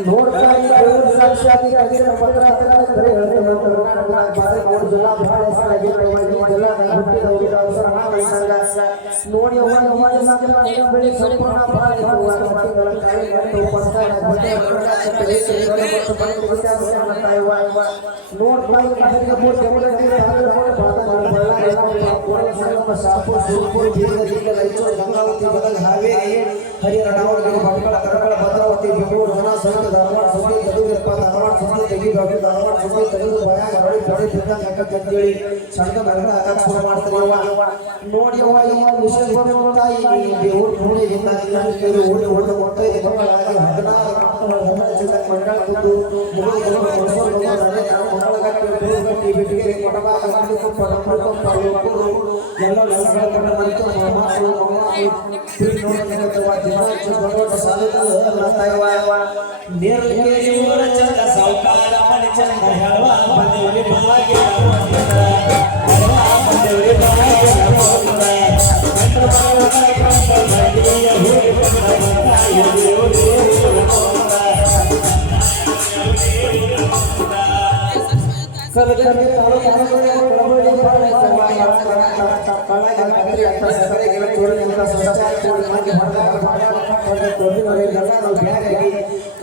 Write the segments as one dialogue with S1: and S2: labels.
S1: ನೋಡ್ತಾ ಇದ್ದಾರೆ ಸಾಕ್ಷಾತ್ ಆಗಿರೋ ಪತ್ರ ಹತ್ರ ಕರೆ ಹೇಳಿ ಹೇಳ್ತಾರೆ ಕರ್ನಾಟಕ ಬಾರಿ ಮೂರು ಜಿಲ್ಲಾ ಬಹಳ ಹೆಸರಾಗಿರೋ ಎಲ್ಲ ಹುಟ್ಟಿದ ಹುಟ್ಟಿದ ಅವಸರ ಹಾಳಾಯ್ತಂಗ ನೋಡಿ ಅವ್ವ ಅವ್ವ ಮಾತ್ರ ನಮ್ಮ ಬೆಳೆ ಸಂಪೂರ್ಣ ಭಾಳ ಇತ್ತು ಸಂಗಮ ಶಾಪುರ್ ಸುರ್ಪುರ್ ಬೀದರ್ ಬೀಗ ರಾಯಚೂರು ಗಂಗಾವತಿ, ಗದಗ, ಹಾವೇರಿ, ಹರಿಹರ ದಾವಣಗೆರೆ ಭಟ್ಕಳ ಕರಕಳ, ಭದ್ರಾವತಿ, ಬೆಂಗಳೂರು ಹೊಸ ಸೊಂಟ ಧಾರವಾಡ ಸುದ್ದಿ ತೆಗೆದಿರಪ್ಪ ಧಾರವಾಡ ಸುದ್ದಿ ತೆಗಿಬೇಕು ಧಾರವಾಡ ಸುದ್ದಿ ತೆಗೆದು ಭಯ ಹೊಳಿ ಹೊಳಿ ತಿಂದಂಗೆ ಹಾಕಕ್ಕೆ ಸಣ್ಣ ನಗರ ಹಾಕಕ್ಕೆ ಶುರು ಮಾಡ್ತಾರೆ ಅವ್ವ ನೋಡಿ ಅವ ಈ ವಿಷಯ ಬಂದ್ಬಿಡ್ತಾ ಈ ದೇವ್ರು ನೋಡಿ ಓಡಿ ಓಡಿ ಹೋಗ್ತಾ ಇದೆ. ಹದಿನಾರು ಮಂಡಳ ಕೂತು ಮುಗಿದು ಕೊಡ್ಸೋರು ಬಂದ್ರೆ ನಾನು ಮಂಗಳಗಟ್ಟಿ ಗಟ್ಟಿ ಬಿಟ್ಟಿಗೆ ಕೊಡಬಾರ ಮಾಡಿಕೊಂಡು ಪಡ ಪಡ್ಕೊಂಡು ಒಬ್ಬರು ಎಲ್ಲ ಎಲ್ಲ ಬೆಳಕೊಂಡು ಬಂತು ಮೊಮ್ಮಕ್ಕಳು ಮೊಮ್ಮಕ್ಕಳು ಪ್ರೀತಿ ನೋಡೋದಕ್ಕೆ ದಿನ ದೊಡ್ಡ ಸಾಲಿನಲ್ಲಿ ಬರ್ತಾ ಇವ ನೇರಕ್ಕೆ ಊರ ಚಂದ ಸಾವುಕಾರ ಮನೆ ಚಂದ ಹೇಳುವ ಬಂದೇವಿ ಭಾಗ್ಯ ಬಂದೇವಿ ಭಾಗ್ಯ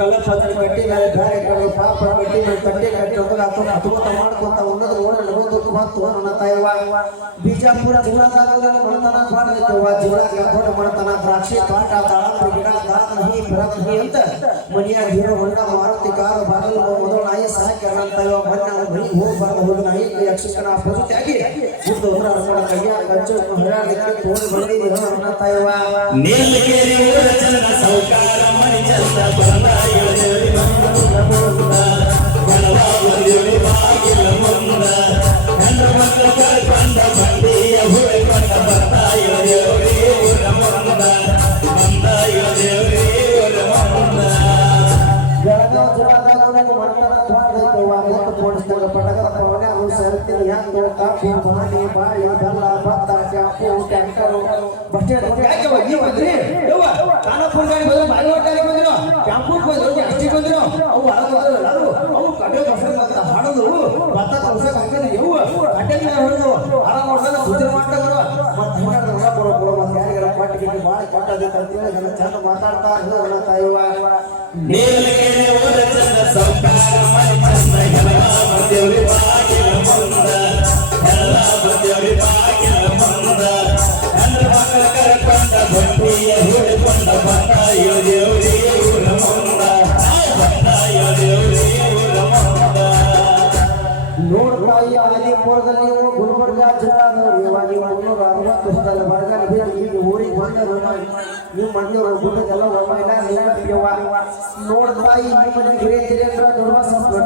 S1: ಕಲರ್ ಪತ್ರ ಕಟ್ಟಿ ಮೇಲೆ ಬ್ಯಾರೆ ಕಡೆ ಪಾಪ ಕಟ್ಟಿ ಮೇಲೆ ಕಟ್ಟಿ ಕಟ್ಟಿ ಹೋದ್ರೆ ಅಥವಾ ಹತ್ತೊಂಬತ್ತ ಮಾಡ್ಕೊಂತ ಒಂದದ ಓಡ ನಗೊಂದಕ್ಕೆ ಬಂತು ನನ್ನ ತಾಯವ ಬಿಜಾಪುರ ಜೀವನದಾಗ ಮಣತನ ಬಾಡೈತವ ಜೀವನ ಗಾಬೋಡ ಮಣತನ ದ್ರಾಕ್ಷಿ ತೋಟ ದಾಳಂಬ್ರಿ ಗಿಡ ದಾನ ಹಿ ಬರತ್ ಹಿ ಅಂತ ಮನಿಯಾಗ ಹೀರೋ ಹೊಂಡ ಮಾರುತಿ ಕಾರು ಬಾಗಿಲು ಮೊದಲು ನಾಯಿ ಸಹಾಯಕರ ಅಂತ ಇವ ಮನ್ನ ಮನಿ ಹೋಗಿ ಬರ ಹೋಗಿ ನಾಯಿ ಯಕ್ಷಕನ ಪ್ರವೃತ್ತಿಯಾಗಿ ಉದ್ದು ಹೊರ ನಮ್ಮ ಕೈಯ ಕಚ್ಚು ಹರಾಡಕ್ಕೆ ತೋಡಿ ಬಂದಿದ್ದೀರ ನನ್ನ ತಾಯವ
S2: ನೀಲಗಿರಿ ಊರ ಚಂದ ಸೌಕಾರ ಮಣಿ ಚಂದ ಬಂದಾಯಿರಿ ಬಂದೇವಿ
S3: ಯಾಕೆ ಈ ಬಂದ್ರಿ ಯವ್ವ ಖಾನಾಪುರ ಗಾಡಿ ಬಂದ್ರು ಬಾಯಿ ಗಾಡಿ ಬಂದ್ರು ಟ್ಯಾಂಪೂರ್ ಬಂದ್ರು ಬಂದ್ರು ಅವು ಹಳದು ಅವು ಕಡೆ ಬಸರ ಅಂತ ಹಳದು ಭತ್ತ ಕಲ್ಸಕ್ ಹಾಕಿದ್ರು ಯವ್ವ ಕಟ್ಟೆ ಮೇಲೆ ಆರಾಮ ಮಾಡ್ದಾಗ ಸುದ್ದಿ ಮಾಡ್ತಾಗರು
S1: ಮತ್ತೆ ಹಿಂಗಾದ್ರೆ ಹೊರ ಬರೋ ಬರೋ ಮತ್ತೆ ಮಾತಾಡ್ತಾ ಇದ್ರು ನನ್ನ ತಾಯಿವ
S2: ಸೌಕಾರ ಬಾಗಿಲ ಬಂದ ದೇವ್ರಿ ಊರ ಮುಂದ ಬಂದ ದೇವ್ರಿ ಊರ ಮುಂದ
S1: ನೋಡ್ತಾ ಈ ಆಲಿಪುರದಲ್ಲಿ ನೀವು ಗುಲ್ಬರ್ಗ ಜಿಲ್ಲಾದವರು ಇವಾಗ ನೀವು ಮುನ್ನೂರ ಅರವತ್ತು ವರ್ಷದಲ್ಲಿ ಬರಗಾಲ ಬಿದ್ದು ಈಗ ಊರಿಗೆ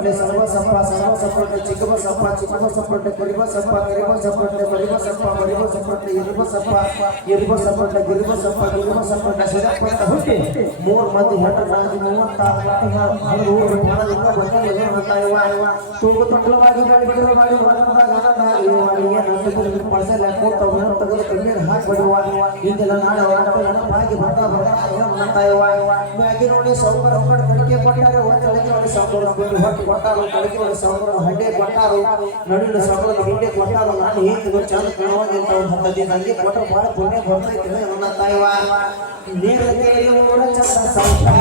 S1: ಬಂದರು ನೀವು ಮಂದಿಯವರು ಗುಡ್ಡಕ್ಕೆಲ್ಲ ಒಮ್ಮೆಲ್ಲ ನಿಲ್ಲಪ್ಪಿಯವ ನೋಡ್ತಾ ಈ ನಿಮ್ಮ ಮನೆ ಹಿರಿಯ ಹಿರಿಯರ ದುರ್ವಸಪ್ಪಟ್ಟೆ ಸರ್ವಸಪ್ಪ ಸರ್ವಸಪ್ಪಟ್ಟೆ ಚಿಕ್ಕಬಸಪ್ಪ ಚಿಕ್ಕಬಸಪ್ಪಟ್ಟೆ ಕರಿಬಸಪ್ಪ ಕರಿಬಸಪ್ಪಟ್ಟೆ ಬರಿಬಸಪ್ಪ ಬರಿಬಸಪ್ಪಟ್ಟೆ ಇರಿಬಸಪ್ಪ ಇರಿಬಸಪ್ಪಟ್ಟೆ ಗಿರಿಬಸಪ್ಪ ಗಿರಿಬಸಪ್ಪಟ್ಟೆ ಸಿದ್ದಪ್ಪಟ್ಟ ಹುಟ್ಟಿ ಮೂರು ಮಂದಿ ಹೆಣ್ಣು ರಾಜಿ ಮೂವತ್ತಾರು ಮಂದಿ ಹರಿದು ಊರು ಮಾಡಲಿಲ್ಲ ಬಂದಿಲ್ಲ ಅಂತ ಇವ ಇವ ತೂಗು ತೊಟ್ಟಲವಾಗಿ ಮಾಡಿಬಿಡುವ ಮಾಡಿ ಹೊರಗಡೆ ಆನಂದ ಇವ ಏನು ಅಂತ ಪಳಸಲ್ಲ ಕೂತ ತೆಗೆದು ಕಣ್ಣೀರು ಹಾಕ್ಬಿಡುವ ಇಂದೆಲ್ಲ ನಾಳೆ ಹೊರಟ ಬಾಗಿ ಬರ್ತಾ ಬರ್ತಾ ಅಂತ ಇವ ಮ್ಯಾಗಿ ನೋಡಿ ಸೌಕರ್ಯ ಹೊಕ್ಕಡ ಕಡಿಕೆ ಕೊಟ್ಟಾರೆ ಒಂದು ಅಡಿಕೆ ನೋಡಿ ಸೌಕರ್ಯ ಬೇರೆ ಹೊಟ್ಟೆ ಕೊಟ್ಟಾರು ಕಡಿಕೆ ನೋಡಿ ಸೌಕರ್ಯ ಹಡ್ಡೆ ಕೊಟ್ಟಾರು ನಡುವಿನ ಸೌಕರ್ಯ ಹಿಂಡೆ ಕೊಟ್ಟಾರು ನಾನು ಏನು ಚಂದ ಕಾಣುವಾಗಿ ಅಂತ ಒಂದು ಹತ್ತು ದಿನ ಹಂಗೆ ಕೊಟ್ಟರೆ ಭಾಳ ಪುಣ್ಯ ಬರ್ತೈತೆ ನನ್ನ ತಾಯಿವ ನೀರು ಕೇಳಿ ಊರ ಚಂದ ಸೌಕಾರ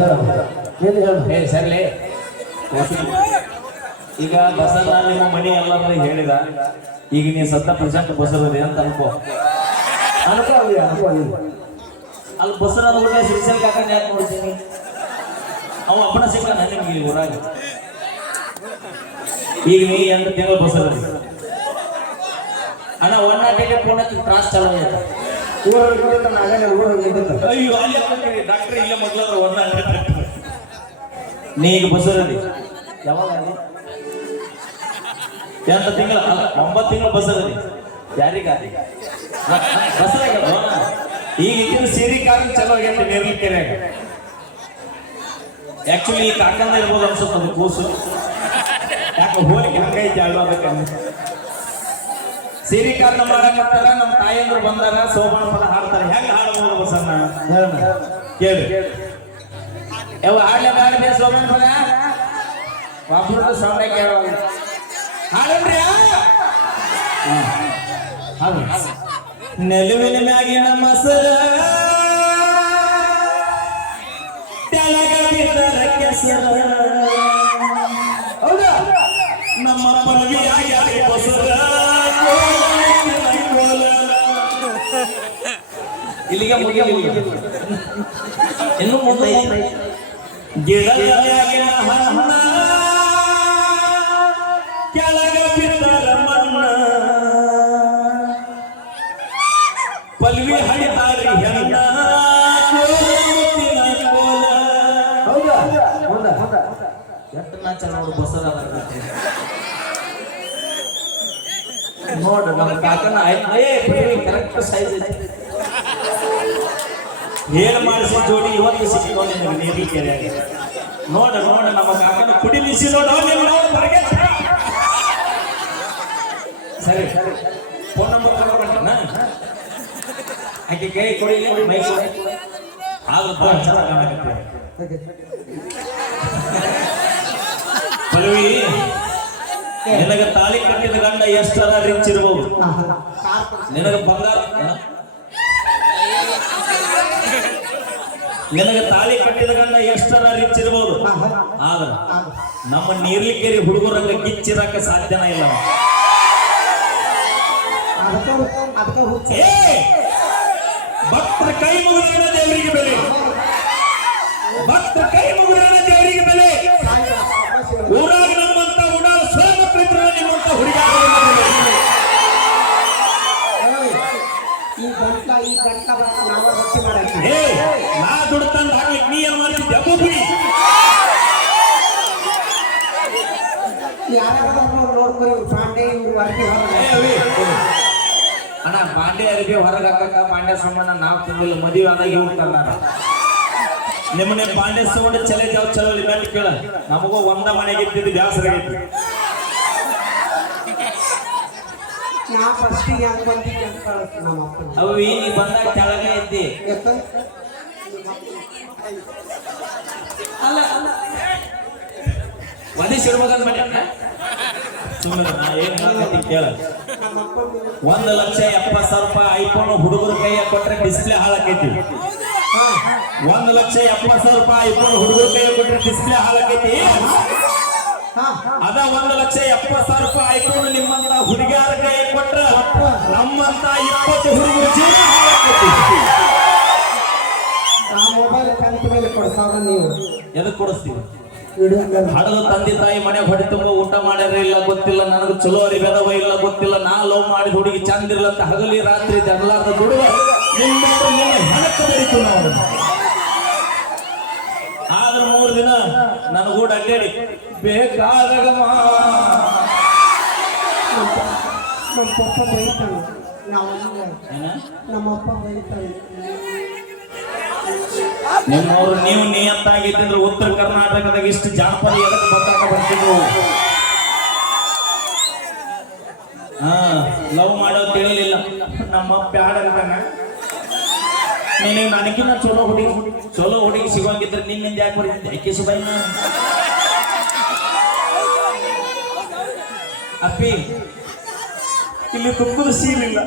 S2: ಏ ಸರ್ಲಿ. ಈಗ ಬಸನ್ನ ನಿಮ್ಮ ಮನೆ ಎಲ್ಲರೂ ಹೇಳಿದ ಈಗ ನೀ ಸತ್ತ ಪ್ರೆಸೆಂಟ್ ಬಸರದೆ ಅಂತ ಅನ್ಕೋ.
S1: ಅನ್ಕೋ ಅನುಭವ
S2: ಅಲ್ಲಿ ಬಸರ ಊಟ ಶ್ರೀಶೈಲ್ ಯಾಕೆ ನೋಡ್ತೀನಿ? ಅವ ಅಪ್ಪನ ಸಿಕ್ಕ ನಿಮ್ಗೆ ಊರಾಗ? ಈಗ ನೀ ಎಂಟು ತಿಂಗಳು ಬಸರ ಅಣ್ಣ ಒನ್ ನಾಟಿಗೆ ಫೋನ್ ಹಚ್ಚಿ ತ್ರಾಸ್ ಚಾಲು ಆಯ್ತು. ಅಯ್ಯೋ ಡಾಕ್ಟರ್ ಇಲ್ಲ ಈಗ ಯಾವಾಗ ಎಂತ ತಿಂಗಳ? ಒಂಬತ್ತು ತಿಂಗಳು ಬಸರದಿ ಯಾರಿಗಾಗಿ ಈಗ ಇದ್ದಿನ ಸೀರೆ ಕಾಲ ಚಲೋ ಆಗೈತೆ ನೇರ್ಲಿ ಆಕ್ಚುಲಿ ಈ ಕಾಕಂದ ಇರ್ಬೋದು ಅನ್ಸುತ್ತೆ ಅದು ಕೂಸು. ಯಾಕೆ ಹೋಲಿಕೆ ಹಂಗೈತಿ ಅಲ್ವಾ ಸೀರೆ ಕಾರಣ ಮಾಡಕತ್ತಾರ ನಮ್ಮ ತಾಯಂದ್ರು ಬಂದಾರ ಸೋಮನ ಪದ ಹಾಡ್ತಾರೆ. ಹೆಂಗ್ ಹಾಡಬಹುದು ಬಸಣ್ಣ
S1: ಹೇಳ
S2: ಕೇಳಿ. ಯಾವ ಹಾಡ್ಲೆ ಹಾಡ್ಬೇ ಸೋಮನ ಪದ. ಒಬ್ಬರು ಸೌಂಡ ಕೇಳುವಾಗ ಹಾಡನ್ರಿ ಹಾಡು. ನೆಲುವಿನ ಮ್ಯಾಗಿನ ಮಸರ ತೆಳಗ ಬಿದ್ದರ ಕೆಸರ. ಇಲ್ಲಿಗೆ ಮುಗಿಯ ಇನ್ನು ಮುಂದೆ ಗಿಡದೊಳಗಿನ ಹಣ್ಣ ಕೆಳಗ ಬಿದ್ದರ ಮಣ್ಣ. ಪಲ್ವಿ ಹಡಿತಾರಿ ಹೆಣ್ಣ ಎಷ್ಟು ನಾಚ ನೋಡು ಬಸರ ನೋಡು ನಮ್ಮ ಕಾಕನ ಕರೆಕ್ಟ್ ಸೈಜ್ ಐತಿ. ಏನ್ ಮಾಡಿಸಿ ಜೋಡಿ ಇವತ್ತು ಸಿಕ್ಕಿದೋ ನಿನಗೆ ನೀರು ಕೆರೆಯಾಗ ನೋಡ ನೋಡ ನಮ್ಮ ಕಾಕನ ಕುಡಿ ಬಿಸಿ ನೋಡು ನೀವು ನೋಡು ಹೊರಗೆ ಛೆ. ಸರಿ ಸರಿ ಫೋನ್ ನಂಬರ್ ಕೊಡಬೇಕಣ್ಣ ಆಕೆ ಕೈ ಕೊಡಿ ಮೈ ಕೊಡಿ ಆದ್ರೂ ಭಾಳ ಚೆನ್ನಾಗಿ ಕಾಣಕತ್ತೆ ಪಲ್ವಿ ನಿನಗ ತಾಳಿ ಕಟ್ಟಿದ ಗಂಡ ಎಷ್ಟರ ರಿಚ್ ಇರಬಹುದು ನಿನಗ ಬಂಗಾರ ನಿನಗ ತಾಳಿ ಕಟ್ಟಿದ ಗಂಡ ಎಷ್ಟರ ರಿಚ್ ಇರ್ಬೋದು? ಆದ್ರೆ ನಮ್ಮ ನೀರ್ಲಿಕ್ಕೇರಿ ಹುಡುಗರಂಗ ಕಿಚ್ಚಿರಕ ಸಾಧ್ಯನ ಇಲ್ಲ ಭಕ್ತರ ಕೈ ಮುಗಿದ ದೇವರಿಗೆ ಬೆಲೆ? ಭಕ್ತರ ಕೈ ಮುಗಿದ ದೇವರಿಗೆ ಬೆಲೆ? ಊರಾಗ ನಮ್ಮಂತ ಉಡಾಳ ಸ್ವರ್ಗ ಪ್ರೀತರ ನಿಮ್ಮಂತ ಹುಡುಗ
S1: ಈ ಗಂಟ ಈ ಗಂಟ ನಾವ ರೊಟ್ಟಿ ಮಾಡಾಕಿ ಪಾಂಡೆ
S2: ಅಣ್ಣ ಬಾಂಡೆ ಅರಿಬಿ ಹೊರಗೆ ಬಾಂಡೆ ಸಾಮಾನ ನಾವು ತಿಂದಿಲ್ಲ, ಮದುವೆ ಆದಾಗ ಇವ್ರು ನಿಮ್ಮನೆ ಬಾಂಡೆ ಸೌಂಡ್ ಚಲೆ ಜಾವ್ ಚಲೋ ಇವೆಂಟ್ ಕೇಳ. ನಮಗೂ ಒಂದ ಮನೆಗೆ ಇದ್ದಿದ್ದು ಬ್ಯಾಸರ ಆಗೈತಿ.
S1: ನಾ ಬಂದಿದ್ದೆ ಅಂತ ನಮ್ಮ
S2: ಬಂದಾಗ ಕೆಳಗೆ ಇದ್ದಿ ಅಲ್ಲ ಒಂದೇ ಶಿರ್ಮಗನ್ ಮಾಡಿ ಸುಮ್ಮನೆ ನಾ ಏನ್ ಹೇಳ್ತೀನಿ ಕೇಳ. ಒಂದ್ ಲಕ್ಷ ಎಪ್ಪತ್ ಸಾವಿರ ರೂಪಾಯಿ ಐಫೋನ್ ಹುಡುಗರ ಕೈಯಾಗ ಕೊಟ್ರೆ ಡಿಸ್ಪ್ಲೇ ಹಾಳಾಕೈತಿ ಒಂದ್ ಲಕ್ಷ ಎಪ್ಪತ್ ಸಾವಿರ ರೂಪಾಯಿ ಐಫೋನ್ ಹುಡುಗರ ಕೈಯಾಗ ಕೊಟ್ರೆ ಡಿಸ್ಪ್ಲೇ ಹಾಳಾಕೈತಿ
S1: ಹಾ
S2: ಅದ ಒಂದ್ ಲಕ್ಷ ಎಪ್ಪತ್ ಸಾವಿರ ರೂಪಾಯಿ ಐಫೋನ್ ನಿಮ್ಮಂತ ಹುಡುಗಿಯರ ಕೈಯಾಗ ಕೊಟ್ರ ನಮ್ಮಂತ ಇಪ್ಪತ್ತು ಹುಡುಗರು ಜೀವನ ಹಾಳಾಕೈತಿ
S1: ಆ ಮೊಬೈಲ್ ಕಲಿತ ಮೇಲೆ ಕೊಡ್ತಾವ್ರ ನೀವು.
S2: ಎದಕ್ ಕೊಡಿಸ್ತೀವಿ ಹಡದ ತಂದೆ ತಾಯಿ ಮನೆ ಹೊಡೆ ತುಂಬ ಊಟ ಮಾಡ್ಯಾರ ಇಲ್ಲ ಗೊತ್ತಿಲ್ಲ ನನಗೆ ಚಲೋ ಅರಿವೆದವ ಇಲ್ಲ ಗೊತ್ತಿಲ್ಲ ನಾ ಲವ್ ಮಾಡಿದ ಹುಡುಗಿ ಚಂದ ಇರಲ್ಲ ಅಂತ ಹಗಲಿ ರಾತ್ರಿ ಜನಲಾರ್ದ ದುಡುವ ನಿಮ್ಮ ನಿಮ್ಮ ಹೆಣಕ್ಕೆ ಬರೀತು ನಾವು. ಆದ್ರೆ ಮೂರು ದಿನ ನನಗೂಡ ಅಡ್ಡಾಡಿ ಬೇಕಾದಾಗ
S1: ನಮ್ಮ ಪಪ್ಪ ಬೈತಾನೆ. ನಾವು
S2: ಏನ?
S1: ನಮ್ಮ ಅಪ್ಪ ಬೈತಾನೆ.
S2: ನಿಮ್ಮವ್ರು ನೀವು ನಿಯತ್ತಾಗಿದ್ದಂದ್ರೆ ಉತ್ತರ ಕರ್ನಾಟಕದಾಗ ಇಷ್ಟು ಜಾನಪದ ಎದಕ್ಕೆ ಗೊತ್ತಾಗ ಬರ್ತಿದ್ರು? ಹಾ ಲವ್ ಮಾಡೋ ತಿಳಿಲಿಲ್ಲ. ನಮ್ಮ ಪ್ಯಾಡ ಅಂತಾನ ನೀನು ನನಗಿನ್ನ ಚಲೋ ಹುಡುಗಿ ಚಲೋ ಹುಡುಗಿ ಸಿಗೋಂಗಿದ್ರೆ ನಿನ್ನಿಂದ ಯಾಕೆ ಬರೀತಿದ್ದೆ? ಅಕ್ಕಿ ಸುಬೈನ ಅಪ್ಪಿ, ಇಲ್ಲಿ ತುಂಬದ ಸೀಲಿಲ್ಲ.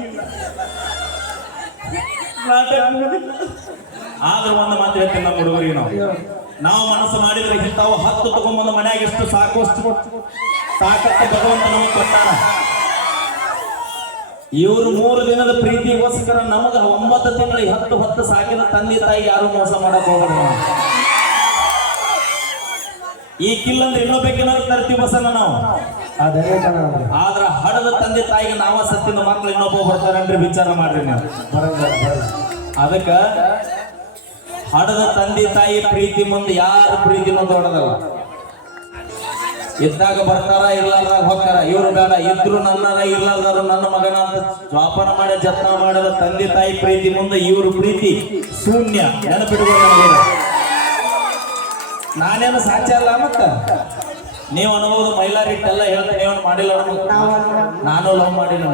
S2: ಆದ್ರೂ ಒಂದು ಮಾತು ಹೇಳ್ತೀನಿ ನಮ್ಮ ಹುಡುಗರಿಗೆ ನಾವು. ನಾವು ಮನಸ್ಸು ಮಾಡಿದ್ರೆ ಇಂಥವು ಹತ್ತು ತಗೊಂಬಂದು ಮನ್ಯಾಗ ಎಷ್ಟು ಸಾಕು ಸಾಕಷ್ಟು ಭಗವಂತ ನಮಗೆ ಕೊಟ್ಟಾರ ಇವರು ಮೂರು ದಿನದ ಪ್ರೀತಿಗೋಸ್ಕರ ನಮಗ ಒಂಬತ್ತು ತಿಂಗಳ ಹತ್ತು ಹತ್ತು ಸಾಕಿದ ತಂದೆ ತಾಯಿ ಯಾರು ಮೋಸ ಮಾಡಕ್ ಹೋಗ್ಬೇಡ ನಾವು. ಕಿಲ್ ಅಂದ್ರೆ ಇನ್ನೊಬ್ಬೇಕೇನಾದ್ರು ತರ್ತೀವಿ ಬಸನ್ನ ನಾವು. ಆದ್ರ ಹಡದ ತಂದೆ ತಾಯಿಗೆ ನಾವ ಸತ್ತಿನ ಮಕ್ಳು ಇನ್ನೊಬ್ಬ ಬರ್ತಾರನ್ರಿ ವಿಚಾರ ಮಾಡ್ರಿ ನೀವು. ಅದಕ್ಕ ಹಡದ ತಂದೆ ತಾಯಿ ಪ್ರೀತಿ ಮುಂದೆ ಯಾರು ಪ್ರೀತಿನೂ ದೊಡ್ಡದಲ್ಲ. ಇದ್ದಾಗ ಬರ್ತಾರ ಇರ್ಲಾರ್ದಾಗ ಹೋಗ್ತಾರ? ಇವ್ರು ಬೇಡ ಇದ್ರು ನನ್ನ ಇರ್ಲಾರ್ದಾರು ನನ್ನ ಮಗನ ಅಂತ ಜ್ವಾಪನ ಮಾಡಿ ಜತ್ನ ಮಾಡದ ತಂದೆ ತಾಯಿ ಪ್ರೀತಿ ಮುಂದೆ ಇವ್ರ ಪ್ರೀತಿ ಶೂನ್ಯ. ನೆನಪಿಡ್ಬೋದು ನನಗೆ. ನಾನೇನು ಸಾಧ್ಯ ಅಲ್ಲ ಮತ್ತ? ನೀವು ಅನ್ಬೋದು ಮೈಲಾರಿಟ್ಟೆಲ್ಲ ಹೇಳ್ತೀನಿ, ನೀವು ಮಾಡಿಲ್ಲ ಅನ್ನೋದು. ನಾನು ಲವ್ ಮಾಡಿಲ್ಲ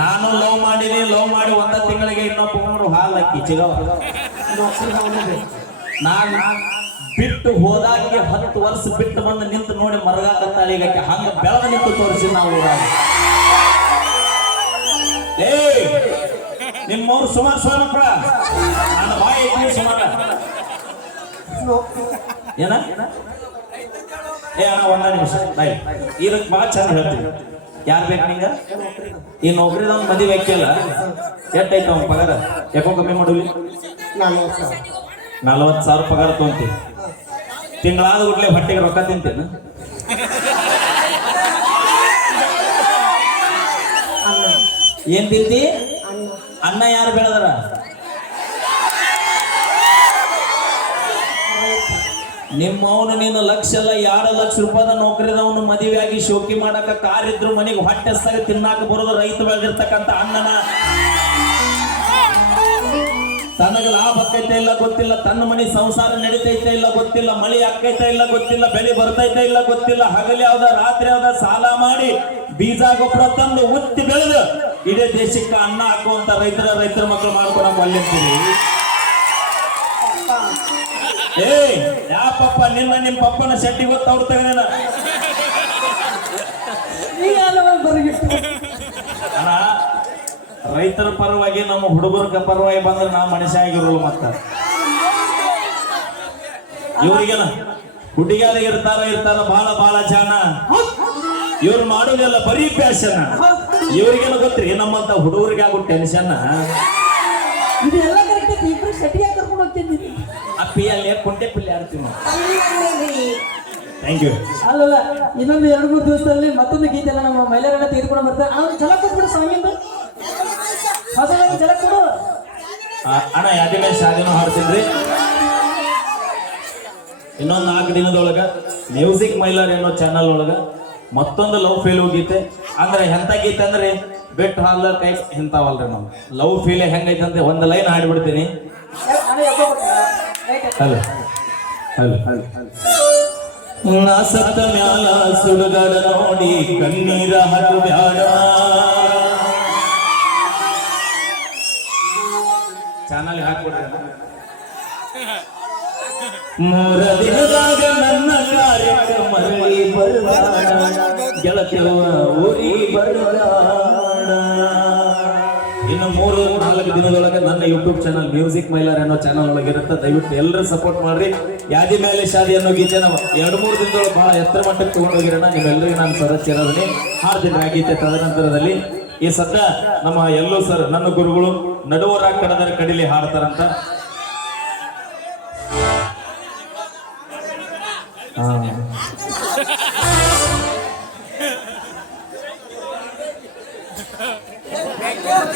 S2: ನಾನು. ಲವ್ ಮಾಡೀನಿ ಲವ್ ಮಾಡಿ ಒಂದ ತಿಂಗಳಿಗೆ ಇನ್ನೊಬ್ಬರು ಹಾಲು ಹಾಕಿ, ಚಿಗವ. ನಾನು ಬಿಟ್ಟು ಹೋದಾಗೆ ಹತ್ತು ವರ್ಷ ಬಿಟ್ಟು ಬಂದು ನಿಂತು ನೋಡಿ ಮರಗಾಕತ್ತಾಳ ಈಗ ಹಂಗ ಬೆಳೆದ ನಿಂತು ತೋರಿಸಿ ನಾವು ಏ ನಿಮ್ಮವ್ರು ಸುಮಾರು ಸುಮಾರು ನಾನು ಬಾಯಿ ಸುಮಾರ. ಏನ? ಏ, ಅಣ್ಣ, ಒಂದ ನಿಮಿಷ. ಬಾಯ್ ಇದಕ್ಕೆ ಭಾಳ ಚಂದ ಹೇಳ್ತೀನಿ. ಯಾರು ಬೇಕು ನಿಂಗ? ಈ ನೌಕರಿದವ್ನ ಮದಿ ಬೇಕಲ್ಲ ಎಟ್ಟೈತ ಅವ್ನ ಪಗಾರ? ಯಾಕೋ ಕಮ್ಮಿ ಮಾಡುವಿ ನಲವತ್ತು ಸಾವಿರ ಪಗಾರ ತೊಗೊಂತಿ. ತಿಂಗಳಾದ ಗುಡ್ಲೆ ಹೊಟ್ಟೆಗೆ ರೊಕ್ಕ ತಿಂತೇನು? ಏನ್ ತಿಂತಿ? ಅನ್ನ ಯಾರು ಬೆಳೆದಾರ ನಿಮ್ಮವನು ನೀನು ಲಕ್ಷ ಅಲ್ಲ, ಯಾರ ಲಕ್ಷ ರೂಪಾಯಿದ ನೌಕರಿದವನು ಮದುವೆಯಾಗಿ ಶೋಕಿ ಮಾಡಕ ಕಾರಿದ್ರು ಮನೆಗೆ ಹೊಟ್ಟೆ ಹಸ್ದಾಗ ತಿನ್ನಾಕ ಬರೋದು ರೈತ ಬೆಳೆದಿರ್ತಕ್ಕಂಥ ಅಣ್ಣನ. ತನಗ ಲಾಭ ಆಕೈತೆ ಇಲ್ಲ ಗೊತ್ತಿಲ್ಲ, ತನ್ನ ಮನೆ ಸಂಸಾರ ನಡೀತೈತೆ ಇಲ್ಲ ಗೊತ್ತಿಲ್ಲ, ಮಳೆ ಆಕೈತೆ ಇಲ್ಲ ಗೊತ್ತಿಲ್ಲ, ಬೆಳೆ ಬರ್ತೈತೆ ಇಲ್ಲ ಗೊತ್ತಿಲ್ಲ, ಹಗಲಿ ಯಾವ್ದ, ರಾತ್ರಿ ಯಾವ್ದ, ಸಾಲ ಮಾಡಿ ಬೀಜ ಗೊಬ್ಬರ ತಂದು ಉತ್ತಿ ಬೆಳೆದು ಇಡೀ ದೇಶಕ್ಕೆ ಅನ್ನ ಹಾಕುವಂತ ರೈತರ ರೈತರ ಮಕ್ಕಳು ಮಾಡ್ಕೊಳಕ್ ಒಳ್ಳೆಂತೀರಿ ಏ ಯಾ ಪಪ್ಪ ನಿನ್ನ ನಿಮ್ ಪಪ್ಪನ ಶೆಟ್ಟಿ ಗೊತ್ತ ಅವ್ರು ತಗನೇನ ಅಣ್ಣ ರೈತರ ಪರವಾಗಿ ನಮ್ಮ ಹುಡುಗರ ಪರವಾಗಿ ಬಂದ್ರೆ ನಾವು ಮನುಷ್ಯ ಆಗಿರೋಲ್ಲ ಮತ್ತ. ಇವರಿಗೆಲ್ಲ ಹುಡುಗಿಯರಿಗೆ ಇರ್ತಾರ ಇರ್ತಾರ ಬಹಳ ಬಹಳ ಜನ. ಇವ್ರು ಮಾಡೋದೆಲ್ಲ ಬರೀ ಪ್ಯಾಶನ್ ಇವ್ರಿಗೇನು ಗೊತ್ತ್ರಿ ನಮ್ಮಂತ ಹುಡುಗರಿಗೆ ಆಗೋ ಟೆನ್ಷನ್
S1: ಇದೆಲ್ಲ ಕರೆಕ್ಟ್ ಇಬ್ರು ಸೆಟ್ಟಿಗೆ ಕರ್ಕೊಂಡು ಹೋಗ್ತಿದ್ದೀನಿ
S2: ಅಪ್ಪಿ ಅಲ್ಲಿ ಕುಂಟೆ ಪಿಲ್ಲಿ ಆಡ್ತೀವಿ ನಾವು. ಥ್ಯಾಂಕ್ ಯು
S1: ಅಲ್ಲಲ್ಲ ಇನ್ನೊಂದು ಎರಡು ಮೂರು ದಿವಸದಲ್ಲಿ ಮತ್ತೊಂದು ಗೀತೆ ಎಲ್ಲ ನಮ್ಮ ಮಹಿಳೆಯರನ್ನ ತೆಗೆದುಕೊಂಡು ಬರ್ತಾರೆ. ಅವ್ನು ಜಲ ಕೊಟ್ಬಿಡು ಸಾಂಗಿಂದು ಹೊಸ ಜಲ ಕೊಡು.
S2: ಅಣ್ಣ ಯಾದಿನ ಶಾದಿನೂ ಹಾಡ್ತೀನಿ ಇನ್ನೊಂದು ನಾಲ್ಕು ದಿನದೊಳಗ ಮ್ಯೂಸಿಕ್ ಮೈಲರ್ ಅನ್ನೋ ಚಾನಲ್ ಒಳಗ ಮತ್ತೊಂದು ಲವ್ ಫೀಲ್ ಗೀತೆ. ಅಂದ್ರೆ ಎಂತ ಗೀತೆ ಅಂದ್ರೆ ಬೆಟ್ ಹಾಲ್ ಕೈ ಇಂಥವಲ್ರಿ ನಾವು ಲವ್ ಫೀಲ್ ಹೆಂಗೈತೆ ಅಂತ ಒಂದು ಲೈನ್ ಹಾಡ್ಬಿಡ್ತೀನಿ. ಹಲೋ. ಹಲೋ. ನಾ ಸತ್ತ ಮ್ಯಾಲ ಸುಡುಗಾಡ ನೋಡಿ, ಕಣ್ಣೀರ ಹರು ಬ್ಯಾಡ. ಚಾನಲ್ ಹಾಕ್ಬಿಡ್ರಿ. ಮೂರ ದಿನದಾಗ ನನ್ನ ಕಾರ್ಯಕ್ರಮ ಮರಳಿ ಬರುವಾಡ. ಗೆಳತಿಯವ ಊರಿ ಬರುವಾಡ. ಇನ್ನು ಮೂರು, ನಾಲ್ಕು ದಿನದೊಳಗೆ ನನ್ನ ಯೂಟ್ಯೂಬ್ ಚಾನಲ್ ಮ್ಯೂಸಿಕ್ ಮೈಲರ್ ಅನ್ನೋ ಚಾನಲ್ ಒಳಗೆ ಇರುತ್ತೆ ದಯವಿಟ್ಟು ಎಲ್ಲರೂ ಸಪೋರ್ಟ್ ಮಾಡ್ರಿ. ಯಾದಿ ಮೇಲೆ ಶಾದಿ ಅನ್ನೋ ಗೀತೆ ನಾವು ಎರಡು, ಮೂರು ದಿನದೊಳಗೆ ಬಹಳ ಎತ್ತರ ಮಟ್ಟಕ್ಕೆ ತಗೊಂಡೋಗಿರೋಣ. ನಿಮ್ಮೆಲ್ಲರಿಗೂ ನಾನು ಸದಸ್ಯರವನೇ ಹಾಡ್ತೀನಿ ಆ ಗೀತೆ ತದನಂತರದಲ್ಲಿ. ಈ ಸದ್ದ ನಮ್ಮ ಎಲ್ಲೋ ಸರ್, ನನ್ನ ಗುರುಗಳು ನಡುವರ ಕಡದರ ಕಡಿಲಿ ಹಾಡ್ತಾರಂತ.